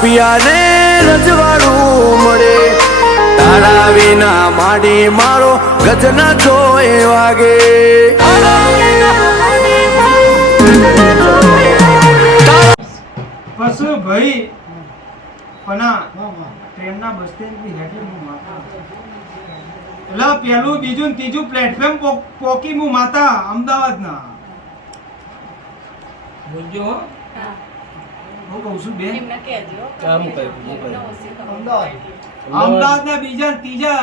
પાપિયાને રજવાડું મળે. તારા વિના માડી મારો ગજના જોએ વાગે. બસ ભાઈ પના ટ્રેનના બસ સ્ટેન્ડ થી હેઠી હું માતા એટલે પેલું બીજું ત્રીજું પ્લેટફોર્મ પોકી હું માતા અમદાવાદના બોલજો હું કહું છું બેન અમદાવાદના બીજા ત્રીજા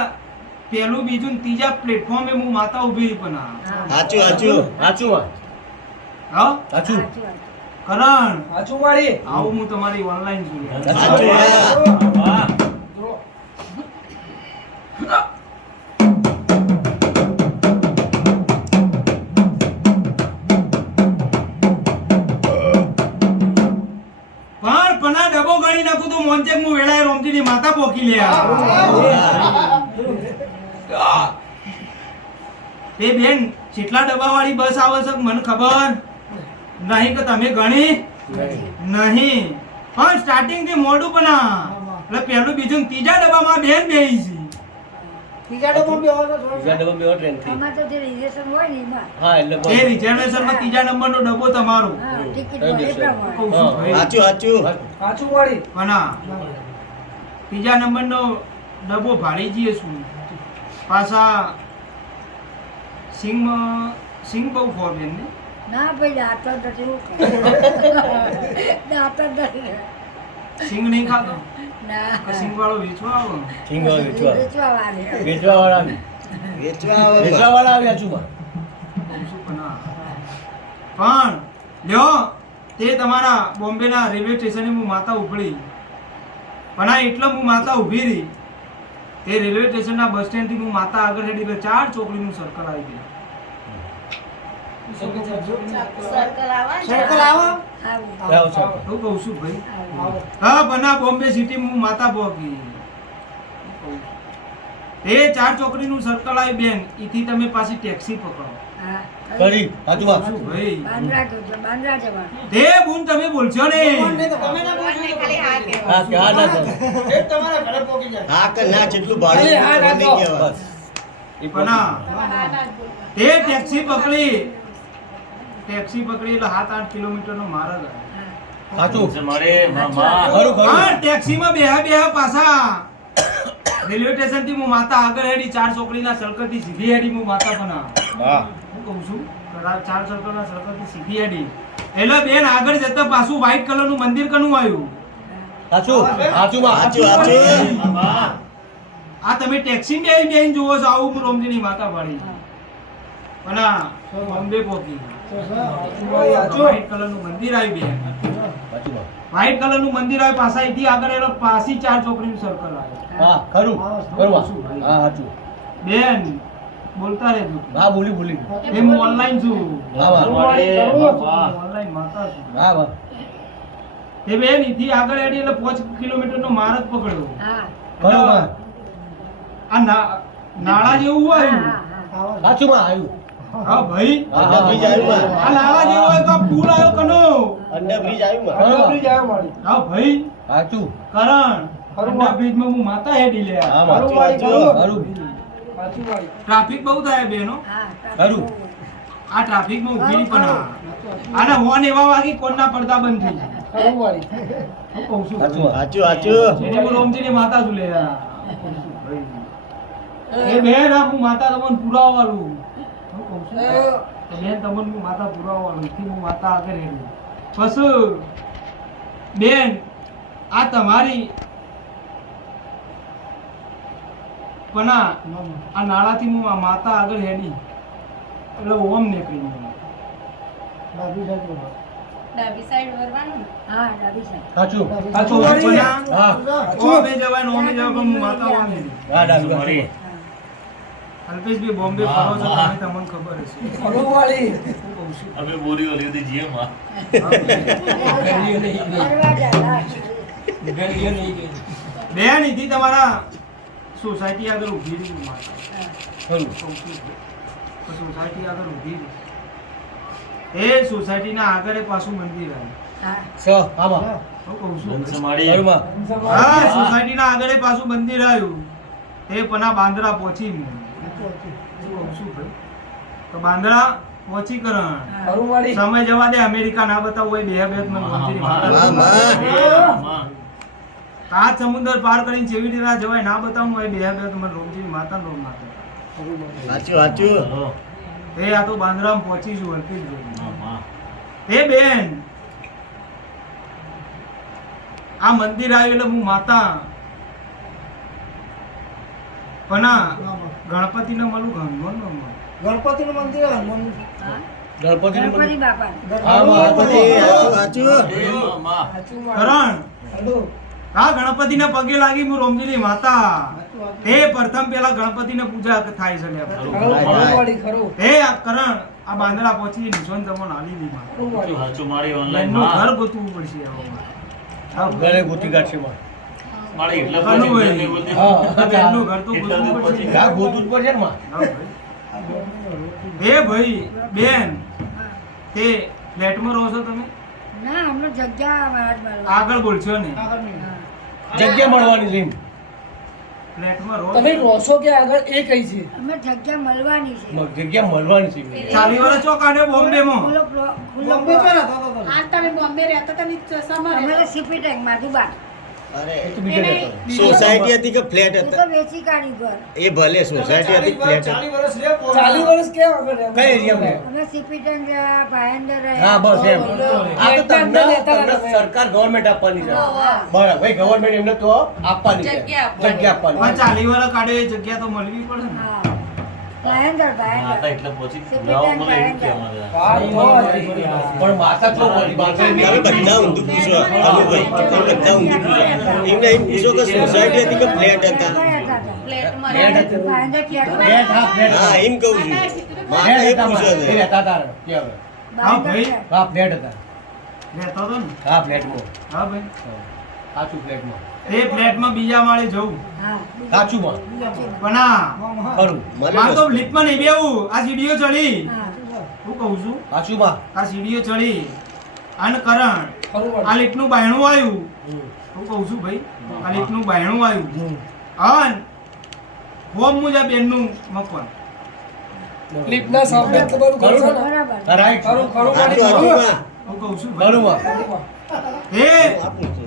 પેલું બીજું ત્રીજા પ્લેટફોર્મે હું માતા ઉભી રહી પણ સાચું હા સાચું કરણ સાચું વાળી આવું હું તમારી ઓનલાઈન જોઈ પના ડબો ગણી નાખું તો મોંચે હું વેળાએ રોમતીની માતા પોકી લે એ બેન કેટલા ડબ્બા વાળી બસ આવે છે મને ખબર નહીં કે તમે ગણી નહીં પણ સ્ટાર્ટિંગ થી મોડું પણ એટલે પેલું બીજું ત્રીજા ડબ્બામાં બેન બેહી છે ત્રીજા ડબ્બામાં બેહો છો ટ્રેન થી આમાં તો જે રિઝર્વેશન હોય ને એમાં હા એટલે એ રિઝર્વેશન માં ત્રીજા નંબરનો ડબ્બો તમારો હા ટિકિટ હોય એ પ્રમાણે કહું છું ભાઈ. સાચું વાળી પણ ત્રીજા નંબરનો ડબ્બો ભાડી જઈએ છું પાછા સિંગ બહુ ખોર બેન ને ના ભાઈ દાંતો નથી દાંતો નથી સિંગ નહીં ખાતો ના કે સિંગ વાળો વેચવા આવો વેચવા વાળી વેચવા વાળા આવ્યા છું કહું છું પણ લ્યો તે તમારા બોમ્બેના રેલવે સ્ટેશને હું માતા ઉપડી પણ એટલે હું માતા ઊભી રહી તે રેલવે સ્ટેશનના બસ સ્ટેન્ડથી હું માતા આગળ હેડી એટલે 4 ચોકડીનું સર્કલ આવી ગયું સર્કલ આવો હું કહું છું ભાઈ હા બના બોમ્બે સિટી હું માતા પહોંચી તે 4 ચોકડીનું સર્કલ આવી બેન ઈથી તમે પાછી ટેક્સી પકડો હા કરી સાચું વાત શું ભાઈ બાંદ્રા જવાનું તે બૂન તમે બોલશો ને તમે ના બોલશો હા કે હા ના એ તમારા ઘરે પોકી જાય હા કે ના જેટલું ભાડું હા, ના, નહીં કહેવાય. એ પણ તે ટેક્સી પકડી એટલે 7-8 કિલોમીટરનો માર્ગ સાચું ખરું હા ખરું ટેક્સીમાં બેહા પાછા રેલવે સ્ટેશન થી હું માતા આગળ હેડી 4 ચોકડીના સર્કલ થી સીધી હેડી હું માતા પણ હા હું કહું છું 4 સર્કલના સર્કલ થી સીધી હેડી એટલે બેન આગળ જતા પાછું વ્હાઈટ કલરનું મંદિર કનું આવ્યું સાચું આ તમે ટેક્સી બેહીને જુઓ છો આવું હું રોમજીની માતા પાડી પણ બોમ્બે પોકી વ્હાઈટ કલરનું મંદિર આવ્યું બેન વ્હાઈટ કલરનું મંદિર આવ્યું પાછા અહીંથી આગળ એનો પાછી 4 ચોકડીનું સર્કલ આવ્યું હા ખરું હા સાચું બેન બોલતા રહેજો હા બોલી એ હું ઓનલાઈન છું હા ઓનલાઈન માતા છું હા વાહ એ બેન અહીંથી આગળ હેડી એટલે 5 કિલોમીટરનો માર્ગ પકડ્યો હા ખરું માં આ નાળા જેવું આવ્યું સાચું માં આવ્યું હા ભાઈ અંડર બ્રિજ આવ્યું માં આ નાળા જેવું હોય તો આ પુલ આવ્યો કનો અંડર બ્રિજ આવ્યું માં અંડર બ્રિજ આવ્યો વાળી હા ભાઈ સાચું કરણ અંડર બ્રિજમાં હું માતા હેડી લે હા ખરું વાળી, સાચું સાચું વાળી ટ્રાફિક બહુ થાય બેનો હા ખરું આ ટ્રાફિકમાં ઊભી રહી પણ આના હોર્ન એવા વાગી કોણના પડદા બંધ થઈ ખરું વાળી હું કહું છું સાચું એને હું રોમજીની માતા છું લે એ બેન આ હું માતા તમને પુરાવવાનું હું કહું છું બેન તમને હું માતા પુરાવવાનું થી હું માતા આગળ હેડી પછી બેન આ તમારી પણ આ નાળાથી હું આ માતા આગળ હેડી એટલે ઓમ નીકળી ડાબી સાઈડ વરવાનું હા ડાબી સાઈડ સાચું સાચું વાળી. હા ઓમે જવાય ને ઓમે જવાય પણ હું માતા ઓમ હેડી હા ડાબી અલ્પેશભાઈ બોમ્બે ફરો છો તમે તમને ખબર હશે ખરું વાળી હું કહું છું અમે બોરી ઓલી હતી જીએમ માં બેન અહીંથી તમારા સોસાયટી આગળ ઊભી રહી માતા ખરું સોસાયટી આગળ ઊભી રહી એ સોસાયટીના આગળ પાછું મંદિર આવ્યું. હા હું કહું છું વંશમાળી. હા સોસાયટીના આગળ પાછું મંદિર આવ્યું તે પના બાંદરા પહોંચી હું કહું છું ભાઈ તો બાંદરા પહોંચી કરણ ખરું વાળી સમય જવા દે અમેરિકા ના બતાવું હોય બે બે મને મંદિર આ સમુદ્ર પાર કરીને જેવી રીતે ના જવાય ના બતાવું હોય બે બે મને રોમજી માતા નો માતા સાચું. એ આ તો બાંદરામ પહોંચી છું અલ્પેશ એ બેન આ મંદિર આવ્યું એટલે હું માતા પણ આ ગણપતિને મળું હનુમાન નો મળું ગણપતિનું મંદિર હનુમાન હા ગણપતિ ગણપતિ બાપા સાચું કરણ હેલો આ ગણપતિને પગે લાગી હું રોમજીની માતા તે પ્રથમ પેલા ગણપતિને પૂજા થાય છે લે. ખરું વાળી ખરું એ આ કરણ આ બાંદરા પહોંચી નિશાન તમને આલી દી માં ખરું વાળી એમનું ઘર ગોતવું પડશે હવે. ઘરે ગોતી કાઢશે માં. કનું ભાઈ. એમનું ઘર તો ગોતવું પડશે. ઘા ગોતું જ પડશે ને માં. હા ભાઈ. એ ભાઈ બેન તે ફ્લેટમાં રહો છો તમે ના અમને જગ્યા વાત મળવા આગળ બોલશો ને જગ્યા મળવાની છે એમ. ફ્લેટમાં રહો તમે રહો છો કે આગળ એ કઈ છે અમે જગ્યા મળવાની છે જગ્યા મળવાની છે એમ. ચાલી વર્ષ ચો કાઢ્યો બોમ્બેમાં ખુલ્લો ખુલ્લો બોમ્બે ચો રહેતા હતા તમે? આ તમે બોમ્બે રહેતા હતા ને ચસામાં અમે રહેતા. સીપી ટેન્ક માધુબા એ તો બીજે રહેતો. સોસાયટી હતી કે ફ્લેટ એ હતા તો વેચી કાઢી ઘર એ ભલે સોસાયટી હતી કે ફ્લેટ હતા 40 વર્ષ કેમ આગળ રહ્યા? કઈ એરિયામાં? અમે સીપી ટેન્ક રહ્યા ભાયંદર હા બસ એમ. આ તો તમને લેતા તમને હતા. સરકાર ગવર્મેન્ટ આપવાની છે. હા. બરાબર ભાઈ ગવર્મેન્ટ એમને તો આપવાની છે. જગ્યા આપવાની. જગ્યા આપવાની. પણ ચાલી વર્ષ કાઢ્યો એ જગ્યા તો મળવી પડે ને હા ભાયંદર ભાયંદર સીપી ટેન્ક ભાયંદર વાત તો હતી. પણ માતા તો બોલી બાંધે તમે બધા ઊંધું પૂછો કનુભાઈ તમે બધા ઊંધું પૂછો એમને એમ પૂછો કે સોસાયટી હતી કે ફ્લેટ હતા ફ્લેટમાં ફ્લેટ રહેતા. ભાયંદર ફ્લેટ, ફ્લેટ હા, ફ્લેટ. હા એમ કહું છું માતા એ પૂછે એ છે રહેતા હતા ત્યાં. હા ભાઈ હા ફ્લેટ હતા. રહેતો હતો ને હા ફ્લેટમાં. હા ભાઈ સાચું ફ્લેટમાં. એ ફ્લેટમાં બીજા માળે જવું હા સાચુંમાં. પણ આ ખરું. મારે તો લિફ્ટમાં નહીં બેવું આ સીડીઓ ચડી હા હું કહું છું સાચુંમાં. આ સીડીઓ ચડી અને કરણ ખરું આ વાળી લિફ્ટનું બાયણું આવ્યું હું કહું છું ભાઈ આ લિફ્ટનું બાયણું આવ્યું અન હોમ મુજા બેનનું મકવાન લિપના સામે તમારું ઘર છે ને? બરાબર હા, રાઈટ. ખરું ખરું વાળી સાચું ખરું. સાચું હું કહું છું ભાઈ. ખરુંમાં. એ આપું છું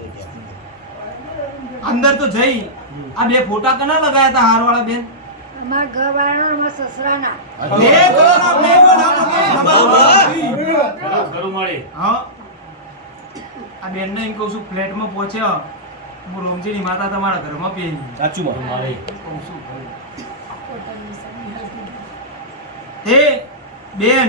અંદર તો જઈ આ બે ફોટા કના લગાયા હતા હારવાળા બેન અમારા ઘર વાળાનો અમારા સસરાના બે કલરના બે હા આ બેનને એમ કહું છું ફ્લેટમાં પહોંચ્યો હું રોમજીની માતા તમારા ઘરમાં પેલી સાચુંમાં. કહું છું ભાઈ. એ બેન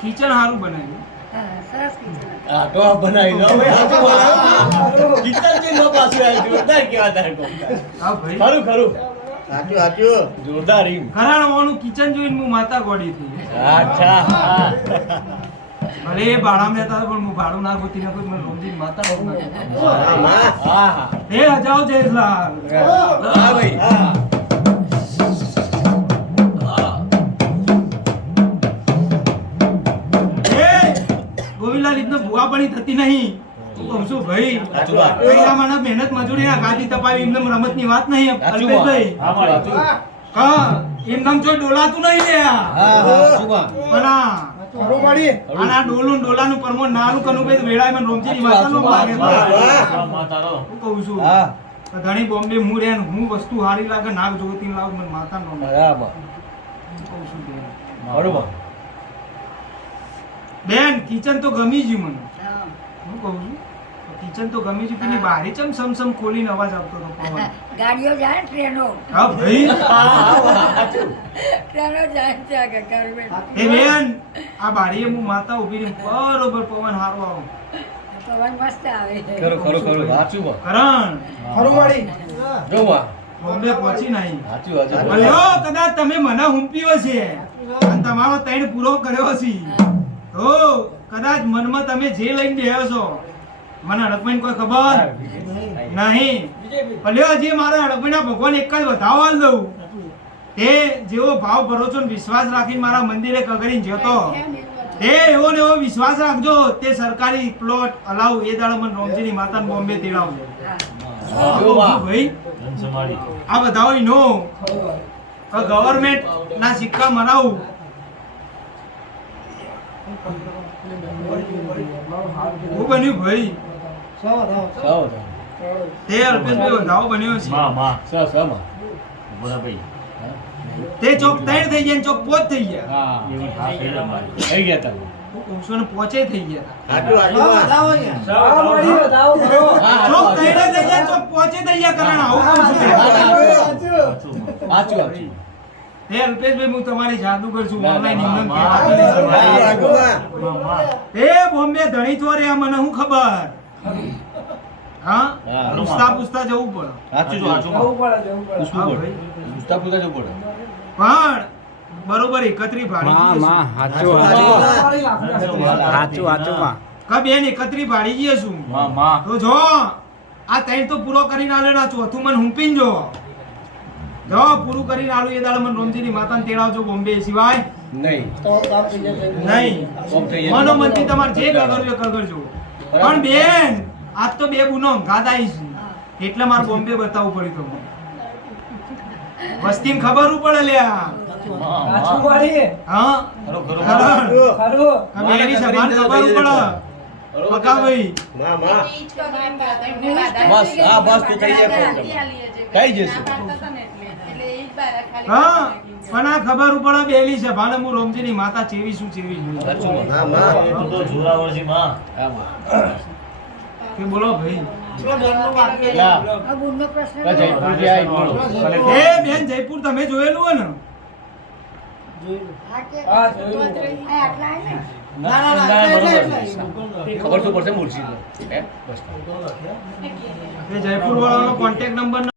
કિચન સારું બનાવ્યું હા સરસ કીધું હા તો આ બનાવી લો ભાઈ. સાચું બોલાવો. કિચન કે નો પાછું આવ્યું. જોરદાર કહેવાય તારે તો. હા ભાઈ ખરું ખરું. સાચું જોરદાર એમ. ઘરાણવાનું કિચન જોઈને હું માતા ગોડી થઈ અચ્છા. ભલે એ ભાડામાં રહેતા હતા પણ હું ભાડું ના ગોતી નાખું મને રોમજીની માતા બહુ ગમે. હા માં હા હા. એ હજાવ જયલાલ હા ભાઈ. હા. ગોવિંદલાલ ઇતનો ભૂવા પડી થતી નહીં હું કહું છું ભાઈ સાચું વાત. પૈસા મને મહેનત મજૂરી ના ગાદી તપાવી એમને રમતની વાત નહીં સાચું અલ્પેશભાઈ વાત. સાચું. હા એમ નામ છો ડોલાતું નહીં લે આ. હા હા. સાચું વાત. પણ આ ખરું વાળી આના ડોલાનું પરમો નાનું કનુભાઈ વેળાએ મને રોમજીની માતાનો માગે વાહ હું કહું છું હા. ઘણી બોમ્બે હું રે ને હું વસ્તુ હારી લાગે નાગ જોગતી લાવ મને માતાનો માગે. બરાબર. હું કહું છું બેન. બરોબર. બેન કિચન તો ગમી ગયું મને હા હું કહું છું કિચન તો ગમી ગયું પેલી બારી ચમ સમ ખોલીને અવાજ આવતો હતો પવન ગાડીઓ જાય ને ટ્રેનો હા ભાઈ ટ્રેનો જાય ને ત્યાં આગળ ગવર્મેન્ટ એ બેન આ બારીએ હું માતા ઊભી રહી બરોબર પવન હારો આવો પવન મસ્ત આવે ખરું ખરું ખરું. સાચું વાત. કરણ ખરું વાળી જો માં. બોમ્બે પહોંચી નહીં સાચું વાત. ભલ્યો કદાચ તમે મને હુંપ્યો છે અને તમારો તૈણ પૂરો કર્યો છે તો કદાચ મનમાં તમે જે લઈને બેહ્યો છો મને હડકવાની કોઈ ખબર નહીં ભલ્યો હજી મારા હડકવાના ભગવાન એક જ વધાવવા દઉં તે જેવો ભાવ ભરોસો ને વિશ્વાસ રાખીને મારા મંદિરે કગરીને જતો તે એવો ને એવો વિશ્વાસ રાખજો તે સરકારી પ્લોટ અલાવ એ દાડો મને રોમજીની માતાને બોમ્બે તેડાવજો ભાઈ આ બધા હોય નો ગવર્મેન્ટ ના સિક્કા મરાવું હું બન્યું ભાઈ તે અલ્પેશભાઈ વધાવો બન્યો છે તે ચોક 3 થઈ ગયા ને ચોક 5 થઈ ગયા થઈ ગયા તમે 905 થઈ ગયા બતાવો ચોક 3 થઈ ગયા ચોક 5 થઈ ગયા કારણ આવું સાચું તે અલ્પેશભાઈ હું તમારી જાદુગર છું ઓનલાઈન ઇન્કમ એ બોમ્બે ધણી ચોરે આ મને હું ખબર હા પૂછતા જવું પડે સાચું જવું પડે હા ભાઈ. પૂછતા પૂછતા જવું પડે પણ બરોબર 31 ભાડી કા બેન 31 ભાડી ગઈ છું તો જો આ ત્રણ તો પૂરો કરીને આલ્યો ના ચોથું મને હુંપીન જો જો પૂરું કરીને આલું એ દાડે મને રોમજીની માતાને તેડાવજો બોમ્બે સિવાય નહીં તો કામ થઈ જાય નહીં મનોમનથી તમારે જે કરજો કરજો પણ બેન આજ તો બે ગુનો ગાદાઈ છે એટલે મારે બોમ્બે બતાવવું પડ્યું તમને વસ્તીને ખબર પડે લ્યા કાચું વાળી હા ખરો ખરો ખરું. ખરું આ બેની સભાન ખબર પડે પકા ભાઈ બસ હા બસ તો થઈ જાય કઈ જશે હા પણ આ ખબર પડે બેલી સભાને હું રોમજીની માતા ચેવી શું ચેવી છું કે બોલો ભાઈ આ ગુણનો પ્રશ્ન એ બેન જયપુર તમે જોયેલું હે ને હા આટલા હે ને ખબર તો પડશે મૂર્તિ હે બસ એ જયપુર વાળાનો કોન્ટેક્ટ નંબર